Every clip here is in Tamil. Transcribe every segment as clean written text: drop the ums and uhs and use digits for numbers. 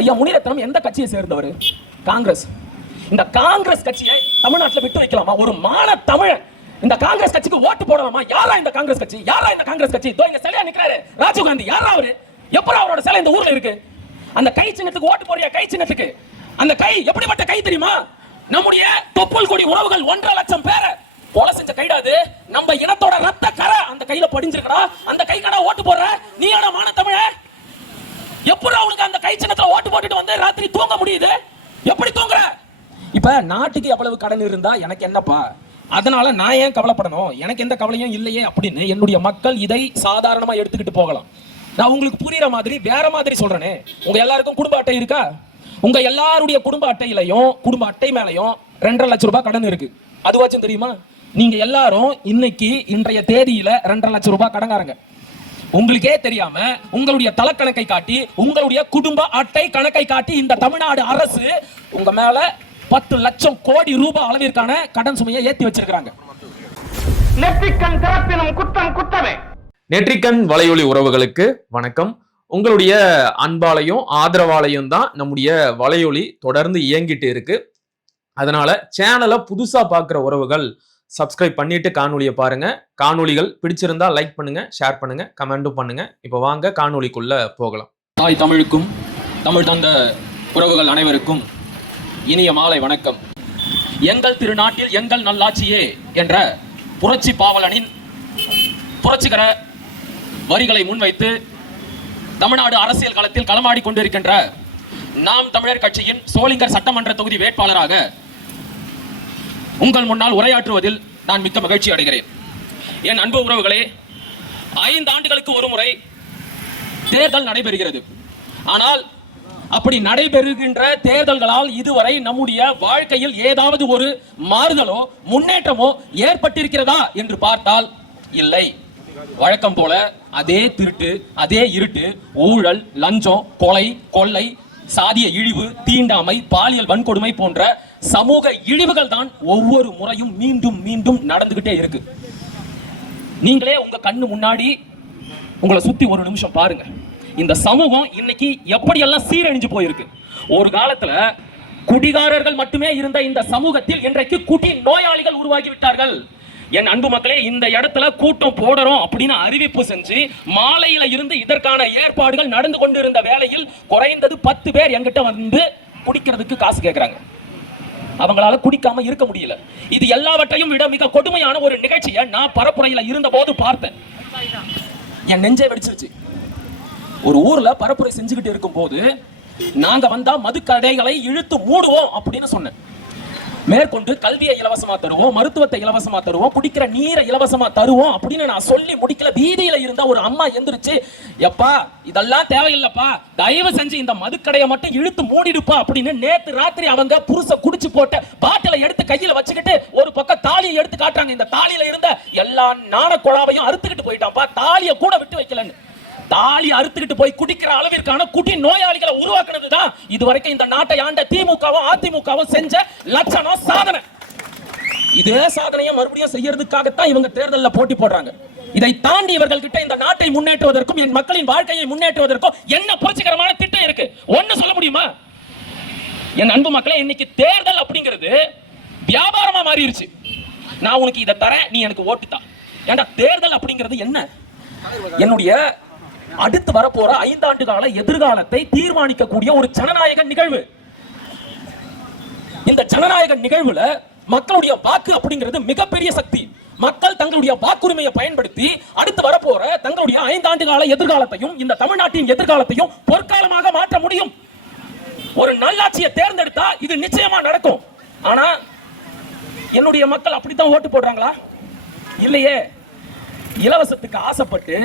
ஐயா முனிரத்னம் எந்த கட்சியை சேர்ந்தவர்? காங்கிரஸ். இந்த காங்கிரஸ் கட்சியை தமிழ்நாட்டில் விட்டு வைக்கலாமா? ஒரு மான தமிழன் இந்த காங்கிரஸ் கட்சிக்கு ஓட்டு போடலாமா? யாரா இந்த காங்கிரஸ் கட்சி? யாரா இந்த காங்கிரஸ் கட்சி? இங்க சிலையா நிக்கிறாரு ராஜீவ் காந்தி. யாரா அவரு? எப்பறம் அவரோட சிலை இந்த ஊர்ல இருக்கு? அந்த கை சின்னத்துக்கு ஓட்டு போறியா? கை சின்னத்துக்கு அந்த கை எப்படிப்பட்ட கை தெரியுமா? நம்முடைய தொப்புள் கொடி உறவுகள் 1.5 லட்சம் பேரை கொலை செஞ்ச கைடாது. நம்ம இனத்தோட ரத்த கரை அந்த கையில படிஞ்சிருக்கடா. அந்த கை கடா ஓட்டு போடுற நீயோட மான தமிழ. எப்படி அவனுக்கு அந்த கை சின்னத்துல ஓட்டு போட்டுட்டு வந்து ராத்திரி தூங்க முடியுது? எப்படி தூங்குற? இப்ப நாட்டுக்கு எவ்வளவு கடன் இருந்தா எனக்கு என்னப்பா, அதனால நான் ஏன் கவலைப்படணும், எனக்கு எந்த கவலையும் இல்லையே அப்படின்னு என்னுடைய மக்கள் இதை சாதாரணமா எடுத்துக்கிட்டு போகலாம். நான் உங்களுக்கு புரியுற மாதிரி வேற மாதிரி சொல்றேனே. உங்க எல்லாருக்கும் குடும்ப அட்டை இருக்கா? உங்க எல்லாருடைய குடும்ப அட்டையிலையும் குடும்ப அட்டை மேலையும் 2.5 லட்சம் ரூபாய் கடன் இருக்கு. அதுவாச்சும் தெரியுமா? நீங்க எல்லாரும் இன்னைக்கு இன்றைய தேதியில 2.5 லட்சம் ரூபாய் கடன்காரங்க. உங்களுக்கே தெரியாம உங்களுடைய தலக்கணக்கை காட்டி உங்களுடைய குடும்ப அட்டை கணக்கை காட்டி இந்த தமிழ்நாடு அரசு உங்க மேல 10 லட்சம் கோடி ரூபாய் அளவிற்கான கடன் சுமையை ஏத்தி வச்சிருக்காங்க. நெற்றிக்கண் திறப்பினும் குற்றம் குற்றமே. நெற்றிக்கண் வலையொலி உறவுகளுக்கு வணக்கம். உங்களுடைய அன்பாலையும் ஆதரவாலையும் தான் நம்முடைய வலையொலி தொடர்ந்து இயங்கிட்டு இருக்கு. அதனால சேனலை புதுசா பார்க்குற உறவுகள் சப்ஸ்கிரைப் பண்ணிட்டு காணொலியை பாருங்க. காணொலிகள் பிடிச்சிருந்தா லைக் பண்ணுங்க, ஷேர் பண்ணுங்க, கமெண்டும் பண்ணுங்க. இப்போ வாங்க காணொலிக்குள்ள போகலாம். தாய் தமிழுக்கும் தமிழ் தந்த உறவுகள் அனைவருக்கும் இனிய மாலை வணக்கம். எங்கள் திருநாட்டில் எங்கள் நல்லாட்சியே என்ற புரட்சி பாவலனின் புரட்சிகர வரிகளை முன்வைத்து தமிழ்நாடு அரசியல் களத்தில் களமாடி கொண்டிருக்கின்ற நாம் தமிழர் கட்சியின் சோளிங்கர் சட்டமன்ற தொகுதி வேட்பாளராக உங்கள் முன்னால் உரையாற்றுவதில் நான் மிக்க மகிழ்ச்சி அடைகிறேன். என் அன்பு உறவுகளே, 5 ஆண்டுகளுக்கு ஒரு முறை தேர்தல் நடைபெறுகிறது. ஆனால் அப்படி நடைபெறுகின்ற தேர்தல்களால் இதுவரை நம்முடைய வாழ்க்கையில் ஏதாவது ஒரு மாறுதலோ முன்னேற்றமோ ஏற்பட்டிருக்கிறதா என்று பார்த்தால் இல்லை. வழக்கம் போல அதே திருட்டு, அதே இருட்டு, ஊழல், லஞ்சம், கொலை, கொள்ளை, சாதிய இழிவு, தீண்டாமை, பாலியல் வன்கொடுமை போன்ற சமூக இழிவுகள் தான் ஒவ்வொரு முறையும் மீண்டும் மீண்டும் நடந்துகிட்டே இருக்கு. நீங்களே உங்க கண்ணு முன்னாடி உங்களை சுத்தி ஒரு நிமிஷம் பாருங்க. இந்த சமூகம் இன்னைக்கு எப்படியெல்லாம் சீரழிஞ்சு போயிருக்கு. ஒரு காலத்துல குடிகாரர்கள் மட்டுமே இருந்த இந்த சமூகத்தில் இன்றைக்கு குடி நோயாளிகள் உருவாகி விட்டார்கள். என் அன்பு மக்களே, இந்த இடத்துல கூட்டம் போடுறோம் அப்படின்னு அறிவிப்பு செஞ்சு மாலையில இருந்து இதற்கான ஏற்பாடுகள் நடந்து கொண்டிருந்த வேளையில் குறைந்தது 10 பேர் என்கிட்ட வந்து குடிக்கிறதுக்கு காசு கேட்கிறாங்க. அவங்களால குடிக்காம இருக்க முடியல. இது எல்லாவற்றையும் விட மிக கொடுமையான ஒரு நிகழ்ச்சியை நான் பரப்புரையில இருந்த போது பார்த்தேன். என் நெஞ்சே வெடிச்சிருச்சு. ஒரு ஊர்ல பரப்புரை செஞ்சுக்கிட்டு இருக்கும் போது நாங்க வந்தா மதுக்கடைகளை இழுத்து மூடுவோம் அப்படின்னு சொன்னேன். மேற்கொண்டு கல்வியை இலவசமா தருவோம், மருத்துவத்தை இலவசமா தருவோம், குடிக்கிற நீரை இலவசமா தருவோம் அப்படின்னு நான் சொல்லி முடிக்கல. வீதியில இருந்த ஒரு அம்மா எந்திரிச்சு, எப்பா இதெல்லாம் தேவையில்லப்பா, தயவு செஞ்சு இந்த மதுக்கடையை மட்டும் இழுத்து மூடிடுப்பா அப்படின்னு நேத்து ராத்திரி அவங்க புருஷ குடிச்சு போட்ட பாட்டில எடுத்து கையில வச்சுக்கிட்டு ஒரு பக்கம் தாலியை எடுத்து காட்டுறாங்க. இந்த தாலியில இருந்த எல்லா நாண குழாவையும் அறுத்துக்கிட்டு போயிட்டான்ப்பா, தாலியை கூட விட்டு வைக்கலன்னு. தாலி அறுத்துக்கிட்டு போய் குடிக்கிற அளவிற்கான குடி நோயாளிகளை உருவாக்குனதுதான் இதுவரைக்கும் இந்த நாட்டை ஆண்ட திமுகவும் அதிமுகவும் செஞ்ச லட்சணம் சாதனை. இதே சாதனையை மறுபடியும் செய்யறதுக்காகத்தான் இவங்க தேர்தலில் போட்டி போடுறாங்க. இதை தாண்டி இவர்கள் கிட்ட இந்த நாட்டை முன்னேற்றுவதற்கும் என் மக்களின் வாழ்க்கையை முன்னேற்றுவதற்கும் என்ன புரட்சிகரமான திட்டம் இருக்கு? ஒன்னு சொல்ல முடியுமா? என் அன்பு மக்களே, இன்னைக்கு தேர்தல் அப்படிங்கிறது வியாபாரமா மாறிடுச்சு. நான் உனக்கு இதை தரேன், நீ எனக்கு ஓட்டு தா. ஏண்டா, தேர்தல் அப்படிங்கிறது என்ன? என்னுடைய அடுத்து வரப்போற 5 ஆண்டு கால எதிர்காலத்தை தீர்மானிக்கக்கூடிய ஒரு ஜனநாயக நிகழ்வு. இந்த ஜனநாயக நிகழ்வுல மக்களுடைய வாக்கு அப்படிங்கிறது மிகப்பெரிய சக்தி. மக்கள் தங்களுடைய வாக்குரிமையை பயன்படுத்தி அடுத்து வரப்போற தங்களுடைய 5 ஆண்டு கால எதிர்காலத்தையும் இந்த தமிழ்நாட்டின் எதிர்காலத்தையும் பொற்காலமாக மாற்ற முடியும். ஒரு நல்லாட்சியை தேர்ந்தெடுத்தா இது நிச்சயமா நடக்கும். ஆனா என்னுடைய மக்கள் அப்படித்தான் ஓட்டு போடுறாங்களா? இல்லையே. இலவசத்துக்கு ஆசைப்பட்டு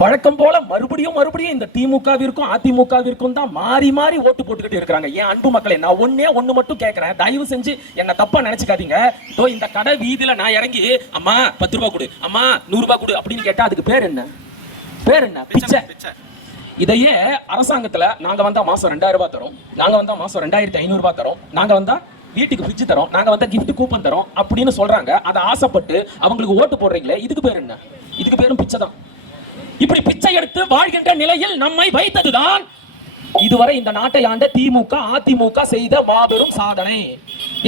வழக்கம் போல மறுபடியும் இந்த திமுகவிற்கும் அதிமுகவிற்கும் தான் மாறி மாறி ஓட்டு போட்டுக்கிட்டு இருக்காங்க. என் அன்பு மக்களே, நான் ஒண்ணு மட்டும் கேட்கிறேன், தயவு செஞ்சு என்ன தப்பா நினைச்சுக்காதீங்க. இந்த கடை வீதியில நான் இறங்கி அம்மா 10 ரூபாய் கொடு, அம்மா 100 ரூபாய் கொடு அப்படின்னு கேட்டா அதுக்கு பேர் என்ன? பிச்சை. இதையே அரசாங்கத்துல நாங்க வந்தா மாசம் 2000 ரூபாய் தரோம், நாங்க வந்தா மாசம் 2500 ரூபாய் தரோம், நாங்க வந்தா வீட்டுக்கு ஃப்ரிட்ஜ் தரோம், நாங்க வந்தா கிஃப்ட் கூப்பன் தரோம் அப்படின்னு சொல்றாங்க. அதை ஆசைப்பட்டு அவங்களுக்கு ஓட்டு போடுறீங்களே, இதுக்கு பேர் என்ன? இதுக்கு பேரும் பிச்சை தான். இப்படி பிச்சை எடுத்து வாழ்கின்ற நிலையில் நம்மை வைத்ததுதான் இதுவரை இந்த நாட்டை ஆண்ட திமுக அதிமுக செய்த மாபெரும் சாதனை.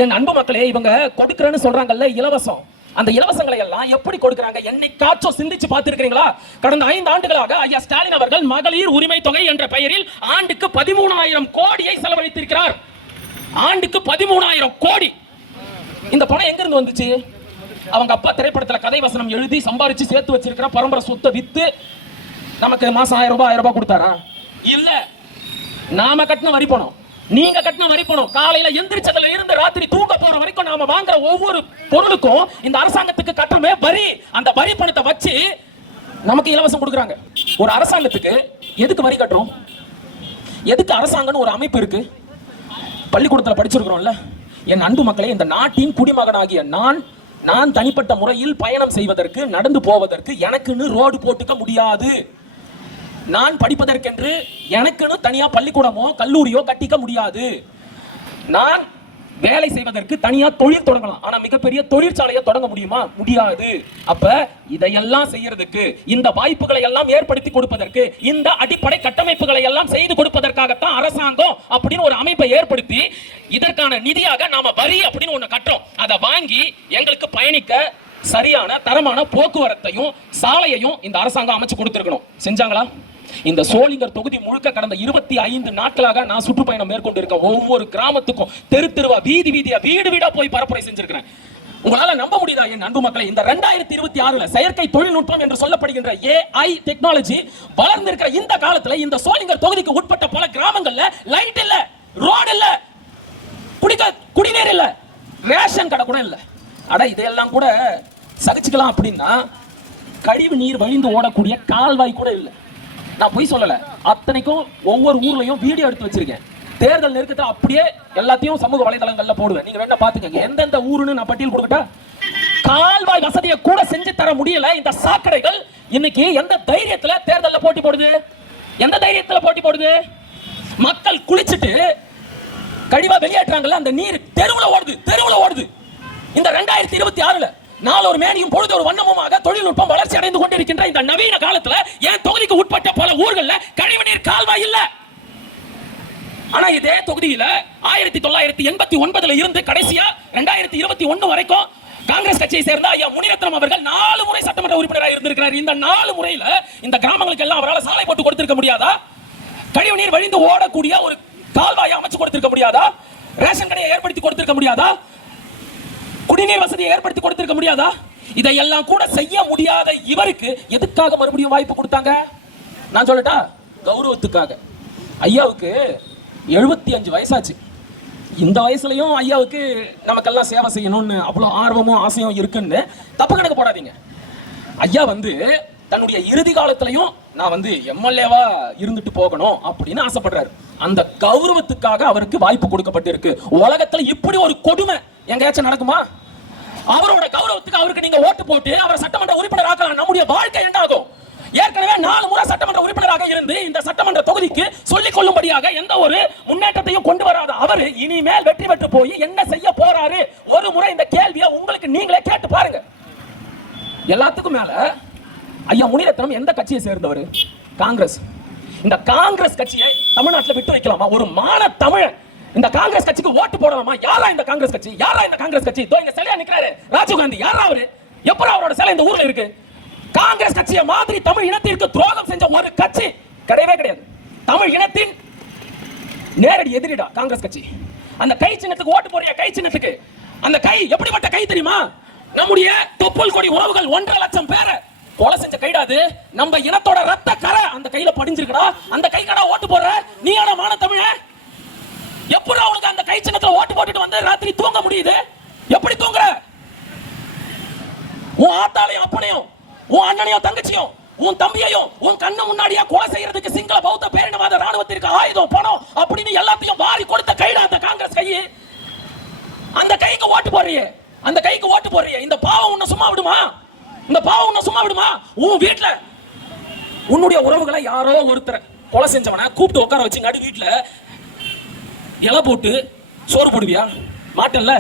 என் அன்பு மக்களே, இவங்க கொடுக்கறேன்னு சொல்றாங்கல்ல இலவசம், அந்த இலவசங்களை எல்லாம் எப்படி கொடுக்கறாங்க? என்னைக்காச்சும் சிந்திச்சு பார்த்திருக்கீங்களா? கடந்த 5 ஆண்டுகளாக ஐயா ஸ்டாலின் அவர்கள் மகளிர் உரிமை தொகை என்ற பெயரில் ஆண்டுக்கு 13,000 கோடியை செலவழித்திருக்கிறார். ஆண்டுக்கு 13,000 கோடி. இந்த பணம் எங்க இருந்து வந்துச்சு? அவங்க அப்பா திரைப்படத்துல கதை வசனம் எழுதி சம்பாரிச்சு சேர்த்து வச்சிருக்கிற பரம்பரை சொத்தை வித்து நமக்கு மாசம் 1000 ரூபாய் கொடுத்தாரா? இல்ல, நாம கட்டின வரி பணம், நீங்க கட்டின வரி பணம். காலையில எந்திரிச்சதுல இருந்து ராத்திரி தூங்க போற வரைக்கும் நாம வாங்குற ஒவ்வொரு பொருளுக்கும் இந்த அரசாங்கத்துக்கு கட்டணமே வரி. அந்த வரி பணத்தை வச்சு நமக்கு இலவசம் கொடுக்குறாங்க. ஒரு அரசாங்கத்துக்கு எதுக்கு வரி கட்டுறோம்? எதுக்கு அரசாங்கம்னு ஒரு அமைப்பு இருக்கு? பள்ளிக்கூடத்துல படிச்சிருக்கிறோம்ல. என் அன்பு மக்களே, இந்த நாட்டின் குடிமகனாகிய நான் தனிப்பட்ட முறையில் பயணம் செய்வதற்கு, நடந்து போவதற்கு எனக்குன்னு ரோடு போட்டுக்க முடியாது. நான் படிப்பதற்கென்று எனக்குன்னு தனியா பள்ளிக்கூடமோ கல்லூரியோ கட்டிக்க முடியாது. நான் வேலை செய்வதற்கு தனியா தொழில் தொடங்கலாம், ஆனா மிகப்பெரிய தொழிற்சாலையை தொடங்க முடியுமா? முடியாது. அப்ப இதையெல்லாம் செய்யறதுக்கு, இந்த வாய்ப்புகளை எல்லாம் ஏற்படுத்தி கொடுப்பதற்கு, இந்த அடிப்படை கட்டமைப்புகளை எல்லாம் செய்து கொடுப்பதற்காகத்தான் அரசாங்கம் அப்படின்னு ஒரு அமைப்பை ஏற்படுத்தி இதற்கான நிதியாக நாம வரி அப்படின்னு ஒண்ணு கட்டுறோம். அதை வாங்கி எங்களுக்கு பயணிக்க சரியான தரமான போக்குவரத்தையும் சாலையையும் இந்த அரசாங்கம் அமைச்சு கொடுத்திருக்கணும். செஞ்சாங்களா? இந்த சோளிங்கர் தொகுதி முழுக்க கடந்த 25 நாட்களாக நான் சுற்றுப்பயணம் மேற்கொண்டிருக்கேன். ஒவ்வொரு கிராமத்துக்கும் தெரு தெருவா வீதி வீதியா வீடு வீடா போய் பரப்புரை செஞ்சிருக்கிறேன். உங்களால நம்ப முடியுதா என் அன்பு மக்களை? இந்த 2026 செயற்கை தொழில்நுட்பம் என்று சொல்லப்படுகின்ற AI டெக்னாலஜி வளர்ந்திருக்கிற இந்த காலத்துல இந்த சோளிங்கர் தொகுதிக்கு உட்பட்ட பல கிராமங்கள்ல லைட் இல்ல, ரோடு இல்ல, குடிநீர் இல்ல, ரேஷன் கடை கூட இல்ல. அட இதையெல்லாம் கூட சகிச்சுக்கலாம் அப்படின்னா கழிவு நீர் வழிந்து ஓடக்கூடிய கால்வாய் கூட இல்லை. நான் போய் சொல்லல, அத்தனைக்கும் ஒவ்வொரு ஊர்லயும் வீடியோ எடுத்து வச்சிருக்கேன். தேர்தல் நெருக்கத்தை அப்படியே எல்லாத்தையும் சமூக வலைதளங்கள்ல போடுவேன். நீங்க வேணா பாத்துக்கங்க. எந்தெந்த ஊருன்னு நான் பட்டியல் கொடுக்கட்டா? கால்வாய் வசதியை கூட செஞ்சு தர முடியல இந்த சாக்கடைகள் இன்னைக்கு எந்த தைரியத்துல தேர்தல்ல போட்டி போடுது? எந்த தைரியத்துல போட்டி போடுது? மக்கள் குளிச்சுட்டு கழிவா வெளியேற்றாங்கல்ல, அந்த நீர் தெருவுல ஓடுது. இந்த 2026 நாளொரு மேனியும் பொழுது ஒரு வண்ணமுமாக தொழில்நுட்பம் வளர்ச்சி அடைந்து கொண்டிருக்கின்ற இந்த நவீன காலத்துல என் தொகுதிக்கு உட்பட்ட பல ஊர்கள்ல கழிவுநீர் கால்வாய் இல்ல. ஆனா இதே தொகுதியில 1989 இருந்து கடைசியா 2021 வரைக்கும் காங்கிரஸ் கட்சியை சேர்ந்த ஐயா முனிரத்னம் அவர்கள் 4 முறை சட்டமன்ற உறுப்பினராக இருந்திருக்கிறார். இந்த 4 முறையில இந்த கிராமங்களுக்கு எல்லாம் அவரால் சாலை போட்டு கொடுத்திருக்க முடியாதா? கழிவுநீர் வழிந்து ஓடக்கூடிய ஒரு கால்வாயை அமைச்சு கொடுத்திருக்க முடியாதா? ரேஷன் கடையை ஏற்படுத்தி கொடுத்திருக்க முடியாதா? குடிநீர் வசதியை ஏற்படுத்தி கொடுத்திருக்க முடியாதா? இதையெல்லாம் கூட செய்ய முடியாத இவருக்கு எதுக்காக மறுபடியும் வாய்ப்பு கொடுத்தாங்க? நான் சொல்லட்டா? கௌரவத்துக்காக. ஐயாவுக்கு 75 வயசாச்சு. இந்த வயசுலயும் ஐயாவுக்கு நமக்கெல்லாம் சேவை செய்யணும்னு அவ்வளவு ஆர்வமும் ஆசையும் இருக்குன்னு தப்பு கணக்கு போடாதீங்க. ஐயா தன்னுடைய இறுதி காலத்திலையும் நான் எம்எல்ஏவா இருந்துட்டு போகணும் அப்படின்னு ஆசைப்படுறாரு. அந்த கௌரவத்துக்காக அவருக்கு வாய்ப்பு கொடுக்கப்பட்டிருக்கு. உலகத்துல இப்படி ஒரு கொடுமை எங்கேயாச்சும் நடக்குமா? அவரோட கௌரவத்துக்கு அவருக்கு நீங்க ஓட்டு போட்டு அவரை சட்டமன்ற உறுப்பினர் ஆக்கலாம். நம்முடைய வாழ்க்கை என்ன ஆகும்? ஏற்கனவே 4 முறை சட்டமன்ற உறுப்பினராக இருந்து இந்த சட்டமன்ற தொகுதிக்கு சொல்லிக் கொள்ளும்படியாக எந்த ஒரு முன்னேற்றத்தையும் கொண்டு வராத அவர் இனிமேல் வெற்றி பெற்று போய் என்ன செய்ய போறாரு? ஒரு முறை இந்த கேள்வியை உங்களுக்கு நீங்களே கேட்டு பாருங்க. எல்லாத்துக்கும் மேல ஐயா முனிரத்னம் எந்த கட்சியை சேர்ந்தவர்? காங்கிரஸ். இந்த காங்கிரஸ் கட்சியை தமிழ்நாட்டில் விட்டு வைக்கலாமா? ஒரு மான தமிழன் இந்த காங்கிரஸ் கட்சிக்கு ஓட்டு போடலாமா? யாரா இந்த காங்கிரஸ் கட்சி? யாரா இந்த காங்கிரஸ் கட்சி? தோ இங்க சிலையா நிக்கிறாரு ராஜீவ் காந்தி. யாரா அவரு? எப்ப அவரோட சிலை இந்த ஊர்ல இருக்கு? காங்கிரஸ் கட்சியை மாதிரி தமிழ் இனத்திற்கு துரோகம் செஞ்ச ஒரு கட்சி கிடையவே கிடையாது. தமிழ் இனத்தின் நேரடி எதிரிடா காங்கிரஸ் கட்சி. அந்த கை சின்னத்துக்கு ஓட்டு போறிய, கை சின்னத்துக்கு அந்த கை எப்படிப்பட்ட கை தெரியுமா? நம்முடைய தொப்புள் கொடி உறவுகள் 1.5 லட்சம் பேரை கொலை செஞ்ச கைடாது. நம்ம இனத்தோட ரத்த கரை அந்த கையில படிஞ்சிருக்கடா. அந்த கை கடா ஓட்டு போடுற நீ ஆனா மான தமிழ? எப்படி அவனுக்கு அந்த கை சின்னத்துல ஓட்டு போட்டுட்டு வந்து ராத்திரி தூங்க முடியுது? எப்படி தூங்குற? உன் ஆத்தாலையும் அப்பனையும், உன் அண்ணனையும் தங்கச்சியும், உன் தம்பியையும் உன் கண்ணு முன்னாடியே கொலை செய்யறதுக்கு சிங்கள பௌத்த பேரினவாத ராணுவத்திற்கு ஆயுதம் பணம் அப்படின்னு எல்லாத்தையும் வாரி கொடுத்த கைடா அந்த காங்கிரஸ் கை. அந்த கைக்கு ஓட்டு போடுறியே, அந்த கைக்கு ஓட்டு போடுறியே. இந்த பாவம் உன்னை சும்மா விடுமா? இந்த பாவம் உன்னை சும்மா விடுமா? உன் வீட்டுல உன்னுடைய உறவுகளை யாரோ ஒருத்தர் கொலை செஞ்சவன கூப்பிட்டு உட்கார வச்சு நடு வீட்டுல இலை போட்டு சோறு போடுவியா? மாட்டல்ல.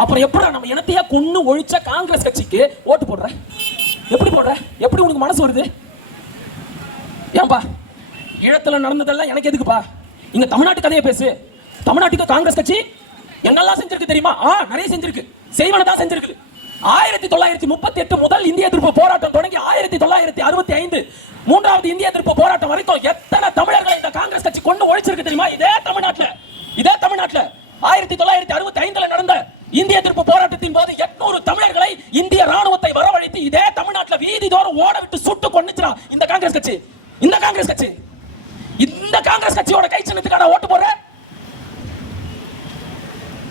அப்புறம் எப்படி நம்ம இனத்தையே கொன்னு ஒழிச்ச காங்கிரஸ் கட்சிக்கு ஓட்டு போடுற? எப்படி போடுற? எப்படி உனக்கு மனசு வருது? ஏன்பா ஈழத்துல நடந்ததெல்லாம் எனக்கு எதுக்குப்பா? இங்க தமிழ்நாட்டு கதையை பேசு. தமிழ்நாட்டுக்கு காங்கிரஸ் கட்சி என்னெல்லாம் செஞ்சிருக்கு தெரியுமா? நிறைய செஞ்சிருக்கு, செய்வனதான் செஞ்சிருக்கு. 1938 முதல் இந்திய எதிர்ப்பு போராட்டம் தொடங்கி 1965 மூன்றாவது இந்திய எதிர்ப்பு போராட்டம் வரைக்கும் எத்தனை தமிழர்களை இந்த காங்கிரஸ் கட்சி கொண்டு ஒழிச்சிருக்கு தெரியுமா? இதே தமிழ்நாட்டுல 1965 நடந்த இந்திய எதிர்ப்பு போராட்டத்தின் போது 800 தமிழர்களை இந்திய ராணுவத்தை வரவழைத்து இதே தமிழ்நாட்டுல வீதிதோறும் ஓட விட்டு சுட்டு கொன்னுச்சுடா இந்த காங்கிரஸ் கட்சி. இந்த காங்கிரஸ் கட்சியோட கை சின்னத்துக்கான ஓட்டு போற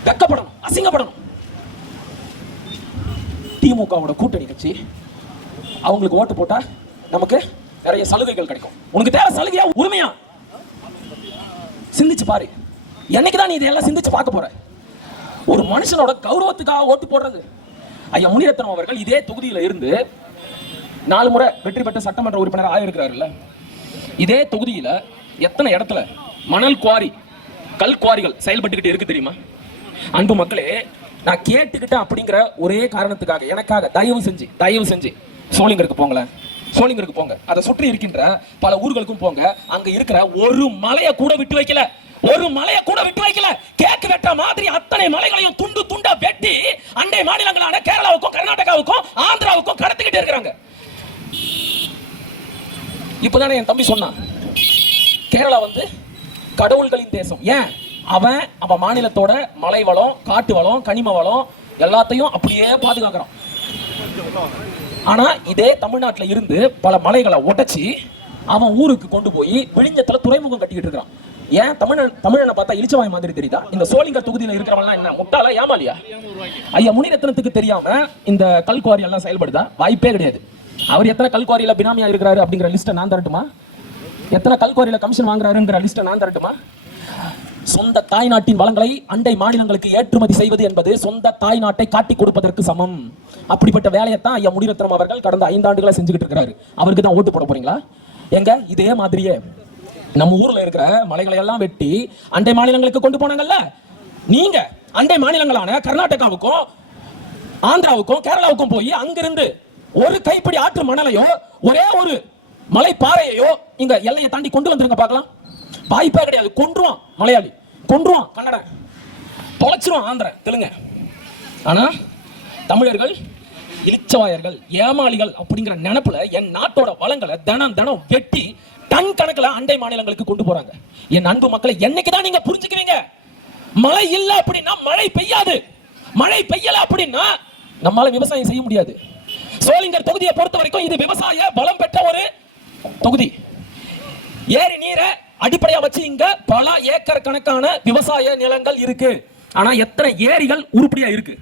வெட்கப்படணும், அசிங்கப்படணும். திமுகவோட கூட்டணி கட்சி, அவங்களுக்கு ஓட்டு போட்டா நமக்கு நிறைய சலுகைகள் கிடைக்கும். உனக்கு தேவை சலுகையா உரிமையா? சிந்திச்சு பாரு. என்னைக்குதான் நீ இதெல்லாம் சிந்திச்சு பார்க்க போற? ஒரு மனுஷனோட கௌரவத்துக்காக ஓட்டு போடுறது. ஐயா முனிரத்னம் அவர்கள் இதே தொகுதியில இருந்து 4 முறை வெற்றி பெற்ற சட்டமன்ற உறுப்பினர் ஆயிருக்கிறாருல்ல. இதே தொகுதியில எத்தனை இடத்துல மணல் குவாரி, கல் குவாரிகள் செயல்பட்டுக்கிட்டு இருக்கு தெரியுமா? அன்பு மக்களே, நான் கேட்டுக்கிட்டேன் அப்படிங்கிற ஒரே காரணத்துக்காக எனக்காக தயவு செஞ்சு சோளிங்கருக்கு போங்களேன். சோளிங்கருக்கு போங்க, அதை சுற்றி இருக்கின்ற பல ஊர்களுக்கும் போங்க. அங்க இருக்கிற ஒரு மலையை கூட விட்டு வைக்கல, கேக்கு வெட்ட மாதிரி அத்தனை மலைகளையும் துண்டு துண்டா வெட்டி அண்டை மாநிலங்களான கேரளாவுக்கும் கர்நாடகாவுக்கும் ஆந்திராவுக்கும் கடத்திக்கிட்டு இருக்கிறாங்க. இப்பதானே என் தம்பி சொன்னான், கேரளா கடவுள்களின் தேசம். ஏன்? அவன் மாநிலத்தோட மலை வளம், காட்டு வளம், கனிம வளம் எல்லாத்தையும் அப்படியே பாதுகாக்கிறான். ஆனா இதே தமிழ்நாட்டுல இருந்து பல மலைகளை உடைச்சி அவன் ஊருக்கு கொண்டு போய் விழிஞ்சத்துல துறைமுகம் கட்டிக்கிட்டு இருக்கான். ஏன்? தமிழனை பார்த்தா இளிச்சவாய் மாதிரி தெரியுதா? இந்த சோளிங்கர் தொகுதியில இருக்கிறவங்க என்ன முட்டாளா, ஏமாலியா? ஐயா முனிரத்னத்துக்கு தெரியாம இந்த கல்குவாரி எல்லாம் செயல்படுதா? வாய்ப்பே கிடையாது. அவர் எத்தனை கல்குவாரியில பினாமியா இருக்கிறாரு அப்படிங்கிற லிஸ்ட்டை நான் தரட்டுமா? எத்தனை கல்குவாரியில கமிஷன் வாங்குறாருங்கிற லிஸ்ட்டை நான் தரட்டுமா? சொந்த தாய்நாட்டின் வளங்களை அண்டை மாநிலங்களுக்கு ஏற்றுமதி செய்வது என்பது சொந்த தாய்நாட்டை காட்டி கொடுப்பதற்கு சமம். அப்படிப்பட்ட வேலையைத்தான் ஐயா முனிரத்னம் அவர்கள் கடந்த 5 ஆண்டுகளா செஞ்சுக்கிட்டு இருக்காரு. அவருக்கு தான் ஓட்டு போட போறீங்களா? எங்க இதே மாதிரியே நம்ம ஊர்ல இருக்கிற மலைகளை எல்லாம் வெட்டி அண்டை மாநிலங்களுக்கு கொண்டு போனாங்கல்ல. நீங்க அண்டை மாநிலங்களான கர்நாடகாவுக்கும் ஆந்திராவுக்கும் கேரளாவுக்கும் போய் அங்கிருந்து ஒரு கைப்பிடி ஆற்று மணலையோ ஒரே ஒரு மலை பாறையோ இங்க எல்லையை தாண்டி கொண்டு வந்துருங்க பார்க்கலாம். வாய்ப்பே கிடையாது. கொன்றுவான் மலையாளி, கொன்றுவான் கன்னடன், தொலைச்சிருவான் ஆந்திர தெலுங்க. ஆனா தமிழர்கள் இளிச்சவாயர்கள், ஏமாளிகள் அப்படிங்கிற நினைப்புல என் நாட்டோட வளங்களை தினம் வெட்டி டன் கணக்குல அண்டை மாநிலங்களுக்கு கொண்டு போறாங்க. என் அன்பு மக்களை, என்னைக்குதான் நீங்க புரிஞ்சுக்குவீங்க? மழை இல்ல அப்படின்னா மழை பெய்யாது, மழை பெய்யல அப்படின்னா நம்மளால விவசாயம் செய்ய முடியாது. சோளிங்கர் தொகுதியை பொறுத்த வரைக்கும் இது விவசாய பலம் பெற்ற ஒரு தொகுதி. ஏரி நீரை அடிப்படையா வச்சு இங்க பல ஏக்கர் கணக்கான விவசாய நிலங்கள் இருக்கு. ஆனா எத்தனை ஏரிகள் உருப்படியா இருக்கு?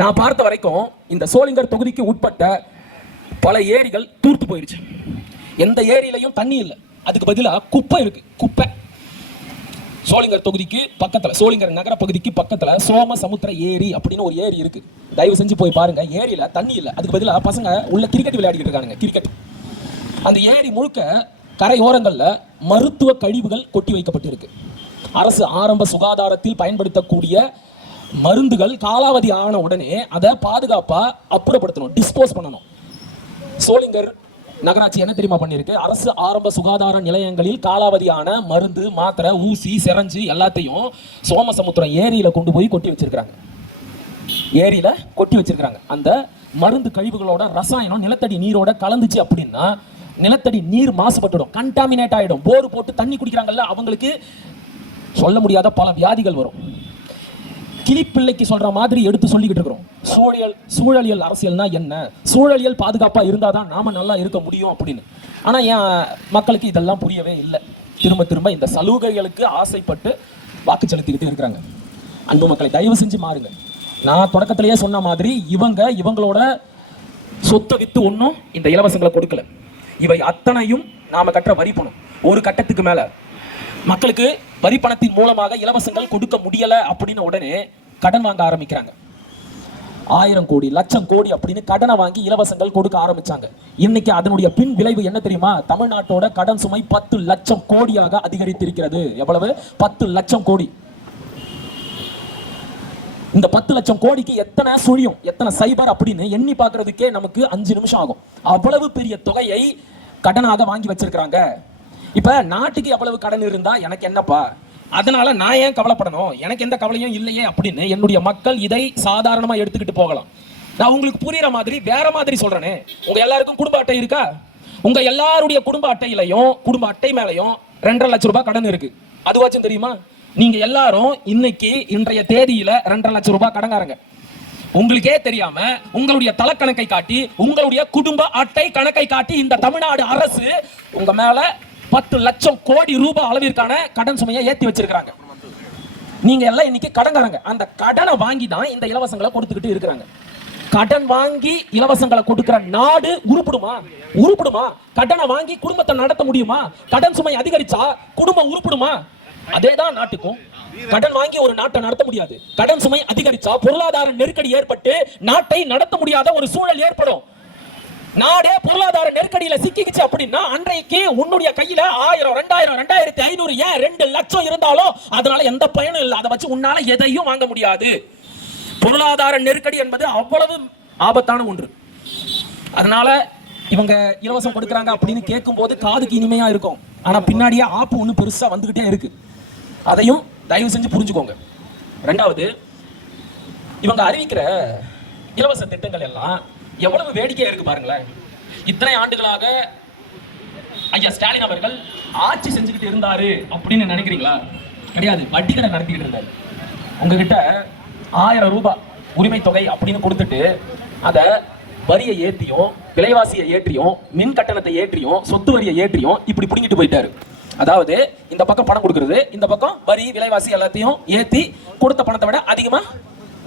நான் பார்த்த வரைக்கும் இந்த சோளிங்கர் தொகுதிக்கு உட்பட்ட பல ஏரிகள் தூர்த்து போயிருச்சு. எந்த ஏரியிலையும் தண்ணி இல்லை, அதுக்கு பதிலா குப்பை இருக்கு. குப்பை. சோளிங்கர் தொகுதிக்கு பக்கத்துல, சோளிங்கர் நகர பகுதிக்கு பக்கத்துல சோமசமுத்திர ஏரி அப்படின்னு ஒரு ஏரி இருக்கு. தயவு செஞ்சு போய் பாருங்க. ஏரியில தண்ணி இல்லை, அதுக்கு பதிலா பசங்க உள்ள கிரிக்கெட் விளையாடிட்டு இருக்காங்க. கிரிக்கெட். அந்த ஏரி முழுக்க கரையோரங்கள்ல மருத்துவ கழிவுகள் கொட்டி வைக்கப்பட்டு இருக்கு. அரசு ஆரம்ப சுகாதாரத்தில் பயன்படுத்தக்கூடிய மருந்துகள் காலாவதி ஆன உடனே அதை பாதுகாப்பா அப்புறப்படுத்தணும், டிஸ்போஸ் பண்ணணும். சோளிங்கர் நகராட்சி என்ன தெரியுமா பண்ணிருக்கு? அரசு ஆரம்ப சுகாதார நிலையங்களில் காலாவதியான மருந்து, மாத்திரை, ஊசி, சிரஞ்சு எல்லாத்தையும் சோமசமுத்திரம் ஏரியில கொண்டு போய் கொட்டி வச்சிருக்காங்க. ஏரியில கொட்டி வச்சிருக்காங்க. அந்த மருந்து கழிவுகளோட ரசாயனம் நிலத்தடி நீரோட கலந்துச்சு அப்படின்னா நிலத்தடி நீர் மாசுபட்டுடும், கண்டாமினேட் ஆயிடும். போர் போட்டு தண்ணி குடிக்கிறாங்கல்ல, அவங்களுக்கு சொல்ல முடியாத பல வியாதிகள் வரும். கிளிப்பிள்ளைக்கு சொல்ற மாதிரி எடுத்து சொல்லிக்கிட்டு இருக்கிறோம். சூழலியல் அரசியல்னா என்ன? சூழலியல் பாதுகாப்பா இருந்தாதான் நாம நல்லா இருக்க முடியும் அப்படின்னு. ஆனா என் மக்களுக்கு இதெல்லாம் புரியவே இல்லை. திரும்ப இந்த சலுகைகளுக்கு ஆசைப்பட்டு வாக்கு செலுத்திக்கிட்டு இருக்கிறாங்க. அன்பு மக்களை, தயவு செஞ்சு மாறுங்க. நான் தொடக்கத்திலேயே சொன்ன மாதிரி இவங்களோட சொத்தை வித்து ஒன்றும் இந்த இலவசங்களை கொடுக்கல. இவை அத்தனையும் நாம கட்டுற வரி பணம். ஒரு கட்டத்துக்கு மேல மக்களுக்கு வரி பணத்தின் மூலமாக இலவசங்கள் கொடுக்க முடியல அப்படின்னு உடனே கடன் வாங்க ஆரம்பிக்கிறாங்க. 1000 கோடி, லட்சம் கோடி அப்படின்னு கடனை வாங்கி இலவசங்கள் கொடுக்க ஆரம்பிச்சாங்க. இன்னைக்கு அதனுடைய பின் விளைவு என்ன தெரியுமா? தமிழ்நாட்டோட கடன் சுமை 10 லட்சம் கோடியாக அதிகரித்திருக்கிறது. எவ்வளவு? 10 லட்சம் கோடி. இந்த 10 லட்சம் கோடிக்கு எத்தனை சுழியும், எத்தனை சைபர் அப்படின்னு எண்ணி பார்க்கறதுக்கே நமக்கு 5 நிமிஷம் ஆகும். அவ்வளவு பெரிய தொகையை கடனாக வாங்கி வச்சிருக்கிறாங்க. இப்ப நாட்டுக்கு எவ்வளவு கடன் இருந்தா எனக்கு என்னப்பா, அதனால நான் ஏன் கவலைப்படணும், எனக்கு எந்த கவலையும் இல்லையே அப்படின்னு என்னுடைய மக்கள் இதை சாதாரணமா எடுத்துக்கிட்டு போகலாம். நான் உங்களுக்கு புரியுற மாதிரி வேற மாதிரி சொல்றேனே. உங்க எல்லாருக்கும் குடும்ப அட்டை இருக்கா? உங்க எல்லாருடைய குடும்ப அட்டையிலையும் குடும்ப அட்டை மேலையும் 2.5 லட்சம் ரூபாய் கடன் இருக்கு. அதுவாச்சும் தெரியுமா? நீங்க எல்லாரும் இன்னைக்கு இன்றைய தேதியில 2.5 லட்சம் ரூபாய் கடங்காரங்க. உங்களுக்கே தெரியாம உங்களுடைய தலக்கணக்கை காட்டி, உங்களுடைய குடும்ப அட்டை கணக்கை காட்டி இந்த தமிழ்நாடு அரசு உங்க மேல 10 லட்சம் கோடி ரூபாய் அளவிற்கான கடன் சுமையை ஏத்தி வச்சிருக்காங்க. நீங்க எல்லாம் இன்னைக்கு கடன்காரங்க. அந்த கடனை வாங்கி தான் இந்த இலவசங்களை கொடுத்துக்கிட்டு இருக்கிறாங்க. கடன் வாங்கி இலவசங்களை கொடுக்கிற நாடு உருப்படுமா? உருப்படுமா? கடனை வாங்கி குடும்பத்தை நடத்த முடியுமா? கடன் சுமை அதிகரிச்சா குடும்பம் உருப்படுமா? அதேதான் நாட்டுக்கும். கடன் வாங்கி ஒரு நாட்டை நடத்த முடியாது. கடன் சுமை அதிகரிச்சா பொருளாதார நெருக்கடி ஏற்பட்டு நாட்டை நடத்த முடியாத ஒரு சூழல் ஏற்படும். நாடே பொருளாதார நெருக்கடியில சிக்கிச்சு அப்படின்னா அன்றைக்கு உன்னுடைய கையில 1000, 2000, 2500 ஏன் 2 லட்சம் இருந்தாலும் அதனால எந்த பயனும் இல்லை. அதை வச்சு உன்னால எதையும் வாங்க முடியாது. பொருளாதார நெருக்கடி என்பது அவ்வளவு ஆபத்தான ஒன்று. அதனால இவங்க இலவசம் கொடுக்கறாங்க அப்படின்னு கேட்கும் போது காதுக்கு இனிமையா இருக்கும். ஆனா பின்னாடியே ஆப்பு ஒண்ணு பெருசா வந்துகிட்டே இருக்கு. அதையும் தயவு செஞ்சு புரிஞ்சுக்கோங்க. ரெண்டாவது, இவங்க அறிவிக்கிற இலவச திட்டங்கள் எல்லாம் எவ்வளவு வேடிக்கையா இருக்கு பாருங்களேன். இத்தனை ஆண்டுகளாக ஐயா ஸ்டாலின் அவர்கள் ஆட்சி செஞ்சுக்கிட்டு இருந்தாரு அப்படின்னு நினைக்கிறீங்களா? கிடையாது. வட்டி கடை நடத்திக்கிட்டு இருந்தாரு. உங்ககிட்ட 1000 ரூபாய் உரிமை தொகை அப்படின்னு கொடுத்துட்டு அதை வரியை ஏற்றியும் விலைவாசியை ஏற்றியும் மின் கட்டணத்தை ஏற்றியும் சொத்து வரியை ஏற்றியும் இப்படி பிடிங்கிட்டு போயிட்டாரு. அதாவது இந்த பக்கம் பணம் கொடுக்கறது, இந்த பக்கம் வரி விலைவாசி எல்லாத்தையும் ஏற்றி கொடுத்த பணத்தை விட அதிகமா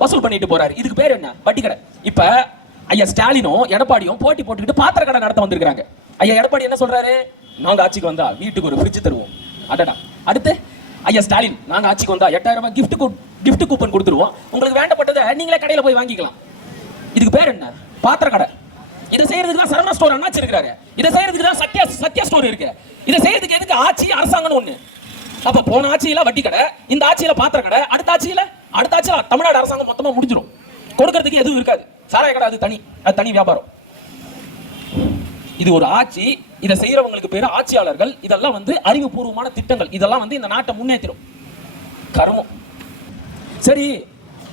வசூல் பண்ணிட்டு போறாரு. இதுக்கு பேர் என்ன? வட்டி கடை. இப்ப ஐயா ஸ்டாலினும் எடப்பாடியும் போட்டி போட்டுக்கிட்டு பாத்திர கடை நடத்த வந்திருக்காங்க. ஐயா எடப்பாடி என்ன சொல்றாரு? நாங்க ஆட்சிக்கு வந்தா வீட்டுக்கு ஒரு ஃப்ரிட்ஜ் தருவோம். அடடா. அடுத்து ஐயா ஸ்டாலின், நாங்க ஆட்சிக்கு வந்தா 8000 ரூபாய் கிஃப்ட் கூப்பன் கொடுத்துருவோம், உங்களுக்கு வேண்டப்பட்டதை நீங்களே கடையில போய் வாங்கிக்கலாம். இதுக்கு பேர் என்ன? பாத்திர கடை. இதை செய்யறதுக்கு தான் சரவணா ஸ்டோர் அண்ணாச்சி இருக்கிறாரு. இதை செய்யறதுக்கு தான் சத்யா ஸ்டோர் இருக்கு. இதை செய்யறதுக்கு எதுக்கு ஆட்சி அரசாங்கம்னு ஒண்ணு. அப்ப போன ஆட்சியில வட்டி கடை, இந்த ஆட்சியில பாத்திர கடை, அடுத்த ஆட்சியில தமிழ்நாடு அரசாங்கம் மொத்தமா முடிஞ்சிடும். கொடுக்கறதுக்கு எதுவும் இருக்காது. சாராய கடை அது தனி வியாபாரம். இது ஒரு ஆட்சி. இதை செய்யறவங்களுக்கு பேரு ஆட்சியாளர்கள். இதெல்லாம் அறிவுபூர்வமான திட்டங்கள். இதெல்லாம் இந்த நாட்டை முன்னேற்றிடும். கர்மம். சரி,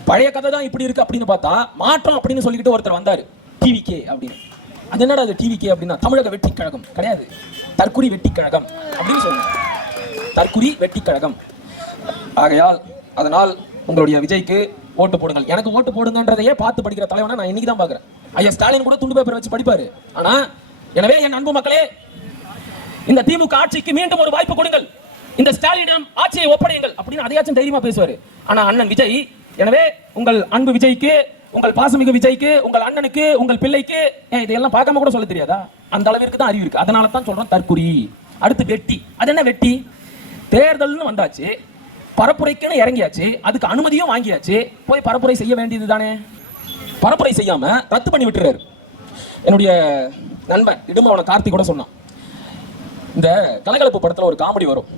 பழைய கதை தான் இப்படி இருக்கு அப்படின்னு பார்த்தா மாற்றம் அப்படின்னு சொல்லிக்கிட்டு ஒருத்தர் வந்தாரு, டிவிகே அப்படின்னு. அது என்னடா அது டிவிகே அப்படின்னா? தமிழக வெற்றி கழகம் கிடையாது, தற்குறி வெட்டி கழகம் அப்படின்னு சொல்லுங்க. தற்குறி வெட்டி கழகம். ஆகையால் அதனால் உங்களுடைய விஜய்க்கு ஓட்டு போடுங்கள். எனக்கு ஓட்டு போடுங்கன்றதையே பார்த்து படிக்கிற தலைவனா நான் இன்னைக்கு தான் பாக்குறேன். ஐயா ஸ்டாலின் கூட துண்டு பேப்பர் வச்சு படிப்பாரு. ஆனா எனவே என் அன்பு மக்களே, இந்த திமுக ஆட்சிக்கு மீண்டும் ஒரு வாய்ப்பு கொடுங்கள், இந்த ஸ்டாலினிடம் ஆட்சியை ஒப்படையுங்கள் அப்படின்னு அதையாச்சும் தைரியமா பேசுவாரு. ஆனா அண்ணன் விஜய், எனவே உங்கள் அன்பு விஜய்க்கு, உங்கள் பாசமிகு விஜய்க்கு, உங்கள் அண்ணனுக்கு, உங்கள் பிள்ளைக்கு இதையெல்லாம் பார்க்காம கூட சொல்ல தெரியாதா? அந்த அளவிற்கு தான் அறிவு இருக்கு. அதனால தான் சொல்றோம் தற்குறி. அடுத்து வெட்டி. அது என்ன வெட்டி? தேர்தல்னு வந்தாச்சு, பரப்புரைக்குன்னு இறங்கியாச்சு, அதுக்கு அனுமதியும் வாங்கியாச்சு, போய் பரப்புரை செய்ய வேண்டியது தானே. பரப்புரை செய்யாம ரத்து பண்ணி விட்டுறாரு. என்னுடைய நண்பன் இடும்பவன கார்த்தி கூட சொன்னான், இந்த கலகலப்பு படத்துல ஒரு காமெடி வரும்.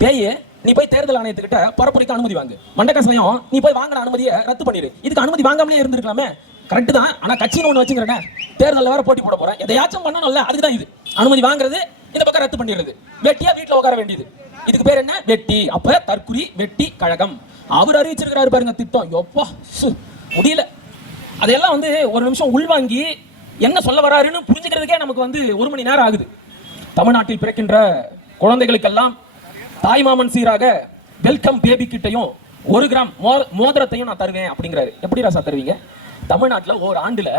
பேயே, நீ போய் தேர்தல் ஆணையத்துக்கிட்ட பரப்புரைக்கு அனுமதி வாங்கு, மண்டகசலையும் நீ போய் வாங்கின அனுமதியை ரத்து பண்ணிடு. இதுக்கு அனுமதி வாங்காமலே இருந்திருக்கலாமே. கரெக்ட் தான். ஆனா கட்சின்னு ஒண்ணு வச்சுக்கிறேன், தேர்தலில் வேற போட்டி போட போறேன், எதையாச்சும் பண்ணணும்ல, அதுக்குதான் இது. அனுமதி வாங்குறது, இந்த பக்கம் ரத்து பண்ணிடுறது, வெட்டியா வீட்டுல உட்கார வேண்டியது. இதுக்கு பேர் என்ன? வெட்டி. அப்ப தற்குறி வெட்டி கழகம். அவர் அறிவிச்சிருக்கிறாரு பாருங்க திட்டம். எப்பா முடியல. அதையெல்லாம் ஒரு நிமிஷம் உள்வாங்கி என்ன சொல்ல வராருன்னு புரிஞ்சுக்கிறதுக்கே நமக்கு 1 மணி நேரம் ஆகுது. தமிழ்நாட்டில் பிறக்கின்ற குழந்தைகளுக்கெல்லாம் தாய்மாமன் சீராக வெல்கம் பேபி கிட்டையும் 1 கிராம் மோதிரத்தையும் நான் தருவேன் அப்படிங்கிறாரு. எப்படி ராசா தருவீங்க? தமிழ்நாட்டில் ஒரு ஆண்டுல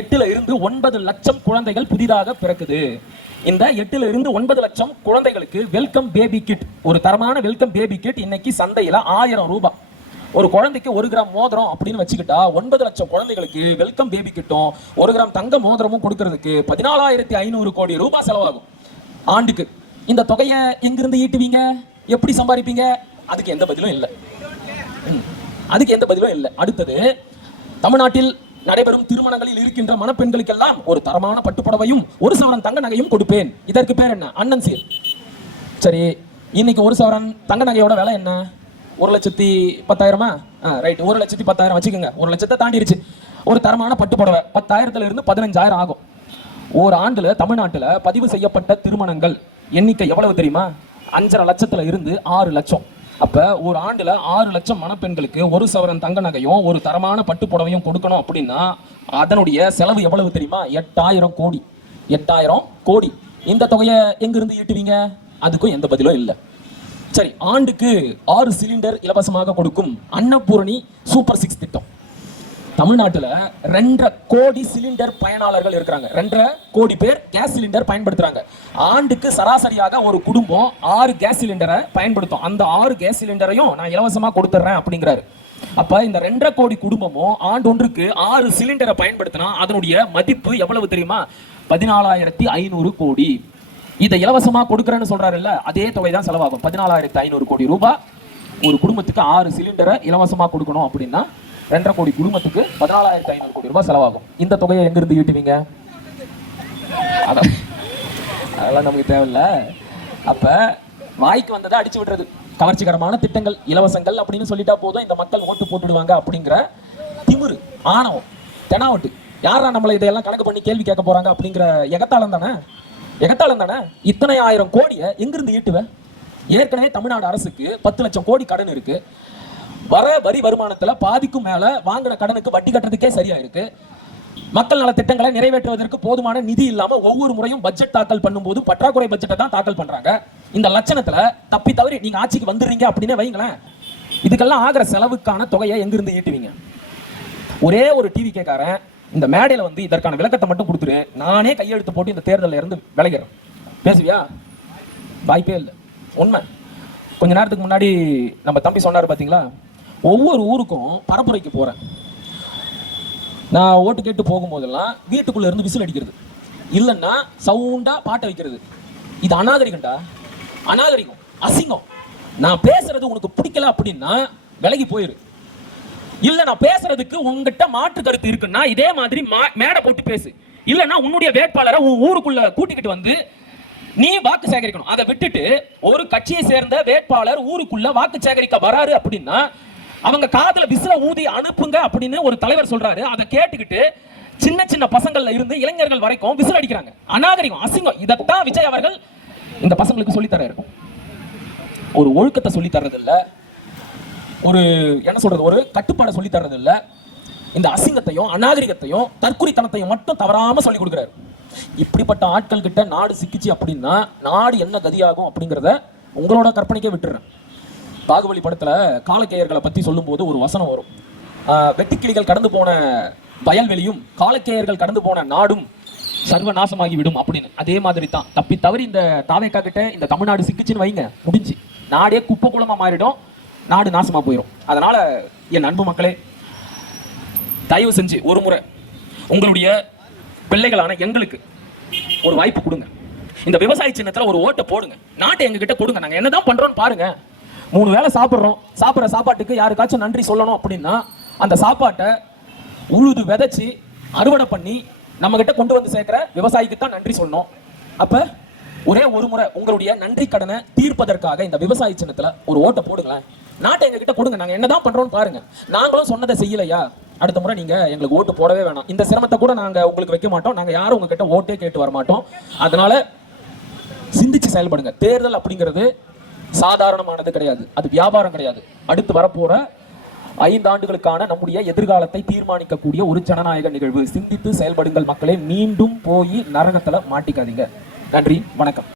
8ல இருந்து 9 லட்சம் குழந்தைகள் புதிதாக பிறக்குது. இந்த 8ல இருந்து 9 லட்சம் குழந்தைகளுக்கு வெல்கம் பேபி கிட், ஒரு தரமான வெல்கம் பேபி கிட் இன்னைக்கு சந்தையில 1000 ரூபாய். ஒரு குழந்தைக்கு 1 கிராம் மோதிரம் அப்படின்னு வச்சுக்கிட்டா 9 லட்சம் குழந்தைகளுக்கு வெல்கம் பேபி கிட்டும் 1 கிராம் தங்க மோதிரமும் கொடுக்கறதுக்கு 14,500 கோடி ரூபாய் செலவாகும் ஆண்டுக்கு. இந்த தொகையை எங்கிருந்து ஈட்டுவீங்க? எப்படி சம்பாதிப்பீங்க? அதுக்கு எந்த பதிலும் இல்லை. அடுத்தது, தமிழ்நாட்டில் நடைபெறும் திருமணங்களில் இருக்கின்ற மணப்பெண்களுக்கெல்லாம் ஒரு தரமான பட்டுப்புடவையும் 1 சவரன் தங்க நகையும் கொடுப்பேன். இதற்கு பேர் என்ன? அண்ணன் சீர். சரி, இன்னைக்கு 1 சவரன் தங்க நகையோட விலை என்ன? 1,10,000. ரைட், 1,10,000 வச்சுக்கோங்க. 1 லட்சத்தை தாண்டிடுச்சு. ஒரு தரமான பட்டுப்புடவை 10,000 இருந்து 15,000 ஆகும். ஒரு ஆண்டுல தமிழ்நாட்டில் பதிவு செய்யப்பட்ட திருமணங்கள் எண்ணிக்கை எவ்வளவு தெரியுமா? 5.5 லட்சத்துல இருந்து 6 லட்சம். அப்ப ஒரு ஆண்டுல 6 லட்சம் மணப்பெண்களுக்கு 1 சவரன் தங்க நகையும் ஒரு தரமான பட்டு புடவையும் கொடுக்கணும் அப்படின்னா அதனுடைய செலவு எவ்வளவு தெரியுமா? 8000 கோடி. 8000 கோடி. இந்த தொகையை எங்கிருந்து ஈட்டுவீங்க? அதுக்கும் எந்த பதிலும் இல்லை. சரி, ஆண்டுக்கு 6 சிலிண்டர் இலவசமாக கொடுக்கும் அன்னபூரணி சூப்பர் 6 திட்டம். தமிழ்நாட்டுல 2.5 கோடி சிலிண்டர் பயனாளர்கள் இருக்கிறாங்க. 2.5 கோடி பேர் கேஸ் சிலிண்டர் பயன்படுத்துறாங்க. ஆண்டுக்கு சராசரியாக ஒரு குடும்பம் 6 கேஸ் சிலிண்டரை பயன்படுத்தும். அந்த 6 கேஸ் சிலிண்டரையும் நான் இலவசமா கொடுத்துறேன் அப்படிங்கிறாரு. அப்ப இந்த 2.5 கோடி குடும்பமும் ஆண்டு ஒன்றுக்கு 6 சிலிண்டரை பயன்படுத்தினா அதனுடைய மதிப்பு எவ்வளவு தெரியுமா? 14,500 கோடி. இதை இலவசமா கொடுக்கறேன்னு சொல்றாருல்ல, அதே தொகை தான் செலவாகும். 14,500 கோடி ரூபாய். ஒரு குடும்பத்துக்கு 6 சிலிண்டரை இலவசமா கொடுக்கணும் அப்படின்னா 2.5 கோடி குடும்பத்துக்கு 14,500 கோடி ரூபாய் செலவாகும். இந்த தொகையை எங்கிருந்து ஈட்டுவீங்க? அதெல்லாம் நமக்கு தேவையில்ல. அப்ப வாய்க்கு வந்ததை அடிச்சு விடுறது. கவர்ச்சிகரமான திட்டங்கள், இலவசங்கள் அப்படின்னு சொல்லிட்டா போதும் இந்த மக்கள் ஓட்டு போட்டுடுவாங்க அப்படிங்கிற திமிரு, ஆணவம், தெனாவட்டு. யாரா நம்மளை இதையெல்லாம் கணக்கு பண்ணி கேள்வி கேட்க போறாங்க அப்படிங்கிற எகத்தாளம் தானே. இத்தனை 1000 கோடியை எங்கிருந்து ஈட்டுவ? ஏற்கனவே தமிழ்நாடு அரசுக்கு 10 லட்சம் கோடி கடன் இருக்கு. வர வரி வருமானத்துல பாதிக்கும் மேல வாங்கின கடனுக்கு வட்டி கட்டுறதுக்கே சரியா இருக்கு. மக்கள் நல திட்டங்களை நிறைவேற்றுவதற்கு போதுமான நிதி இல்லாம ஒவ்வொரு முறையும் பட்ஜெட் தாக்கல் பண்ணும்போது பற்றாக்குறை பட்ஜெட்டை தான் தாக்கல் பண்றாங்க. இந்த லட்சணத்துல தப்பி தவறி நீங்க ஆட்சிக்கு வந்துடுறீங்க அப்படின்னு வைங்களேன். இதுக்கெல்லாம் ஆகிற செலவுக்கான தொகையை எங்கிருந்து ஈட்டுவீங்க? ஒரே ஒரு டிவி கேட்காரன் இந்த மேடையில வந்து இதற்கான விளக்கத்தை மட்டும் கொடுத்துரு, நானே கையெழுத்து போட்டு இந்த தேர்தலில் இருந்து விளைகிறேன், பேசுவியா? வாய்ப்பே இல்லை. உண்மை. கொஞ்ச நேரத்துக்கு முன்னாடி நம்ம தம்பி சொன்னார் பாத்தீங்களா, ஒவ்வொரு ஊருக்கும் பரப்புரைக்கு போறேன். நான் ஓட்டு கேட்டு போகும்போதெல்லாம் வீட்டுக்குள்ள இருந்து விசில் அடிக்கிறது, இல்லைன்னா சவுண்டா பாட்டை வைக்கிறது. இது அநாகரிகம்டா, அநாகரிகம், அசிங்கம். நான் பேசுறது உனக்கு பிடிக்கல அப்படின்னா விலகி போயிரு. இல்ல நான் பேசுறதுக்கு உங்ககிட்ட மாற்று கருத்து இருக்குன்னா இதே மாதிரி மேடை போட்டு பேசு. இல்லைன்னா உன்னுடைய வேட்பாளரை உன் ஊருக்குள்ள கூட்டிக்கிட்டு வந்து நீ வாக்கு சேகரிக்கணும். அதை விட்டுட்டு ஒரு கட்சியை சேர்ந்த வேட்பாளர் ஊருக்குள்ள வாக்கு சேகரிக்க வராரு அப்படின்னா அவங்க காதுல விசில ஊதி அனுப்புங்க அப்படின்னு ஒரு தலைவர் சொல்றாரு. அதை கேட்டுக்கிட்டு சின்ன சின்ன பசங்கள்ல இருந்து இளைஞர்கள் வரைக்கும் விசில் அடிக்கிறாங்க. அநாகரிகம், அசிங்கம். இதைத்தான் விஜய் அவர்கள் இந்த பசங்களுக்கு சொல்லித்தர. ஒரு ஒழுக்கத்தை சொல்லி தர்றது இல்ல, ஒரு என்ன சொல்றது, ஒரு கட்டுப்பாடை சொல்லி தர்றது இல்ல. இந்த அசிங்கத்தையும் அநாகரிகத்தையும் தற்குறித்தனத்தையும் மட்டும் தவறாம சொல்லி கொடுக்கிறாரு. இப்படிப்பட்ட ஆட்கள் கிட்ட நாடு சிக்கிச்சு அப்படின்னா நாடு என்ன கதியாகும் அப்படிங்கிறத உங்களோட கற்பனைக்கே விட்டுறேன். பாகுபலி படத்துல காலக்கேயர்களை பத்தி சொல்லும் போது ஒரு வசனம் வரும், வெட்டுக்கிளிகள் கடந்து போன வயல்வெளியும் காலக்கேயர்கள் கடந்து போன நாடும் சர்வநாசமாகி விடும் அப்படின்னு. அதே மாதிரி தான் தப்பி தவறி இந்த தாவேக்கா கிட்ட இந்த தமிழ்நாடு சிக்கிச்சுன்னு வைங்க, முடிஞ்சு நாடே குப்பை குளமா மாறிடும், நாடு நாசமா போயிடும். அதனால என் அன்பு மக்களே, தயவு செஞ்சு ஒரு முறை உங்களுடைய பிள்ளைகளான எங்களுக்கு ஒரு வாய்ப்பு கொடுங்க. இந்த விவசாய சின்னத்துல ஒரு ஓட்டை போடுங்க, நாட்டை எங்க கிட்ட கொடுங்க. நாங்க என்னதான் பண்றோம்னு பாருங்க. 3 வேளை சாப்பிட்றோம், சாப்பிட்ற சாப்பாட்டுக்கு யாருக்காச்சும் நன்றி சொல்லணும் அப்படின்னா அந்த சாப்பாட்டை உழுது விதைச்சு அறுவடை பண்ணி நம்ம கிட்ட கொண்டு வந்து சேர்க்கிற விவசாயிக்கு தான் நன்றி சொல்லணும். அப்ப ஒரே ஒரு முறை உங்களுடைய நன்றி கடனை தீர்ப்பதற்காக இந்த விவசாய சின்னத்துல ஒரு ஓட்டை போடுங்களேன், நாட்டை எங்க கிட்ட கொடுங்க. நாங்க என்னதான் பண்றோம்னு பாருங்க. நாங்களும் சொன்னதை செய்யலையா, அடுத்த முறை நீங்க எங்களுக்கு ஓட்டு போடவே வேணாம். இந்த சிரமத்தை கூட நாங்க உங்களுக்கு வைக்க மாட்டோம். நாங்க யாரும் உங்ககிட்ட ஓட்டே கேட்டு வர மாட்டோம். அதனால சிந்திச்சு செயல்படுங்க. தேர்தல் அப்படிங்கிறது சாதாரணமானது கிடையாது, அது வியாபாரம் கிடையாது. அடுத்து வரப்போற 5 ஆண்டுகளுக்கான நம்முடைய எதிர்காலத்தை தீர்மானிக்கக்கூடிய ஒரு ஜனநாயக நிகழ்வு. சிந்தித்து செயல்படுங்கள் மக்களே. மீண்டும் போய் நரகத்துல மாட்டிக்காதீங்க. நன்றி, வணக்கம்.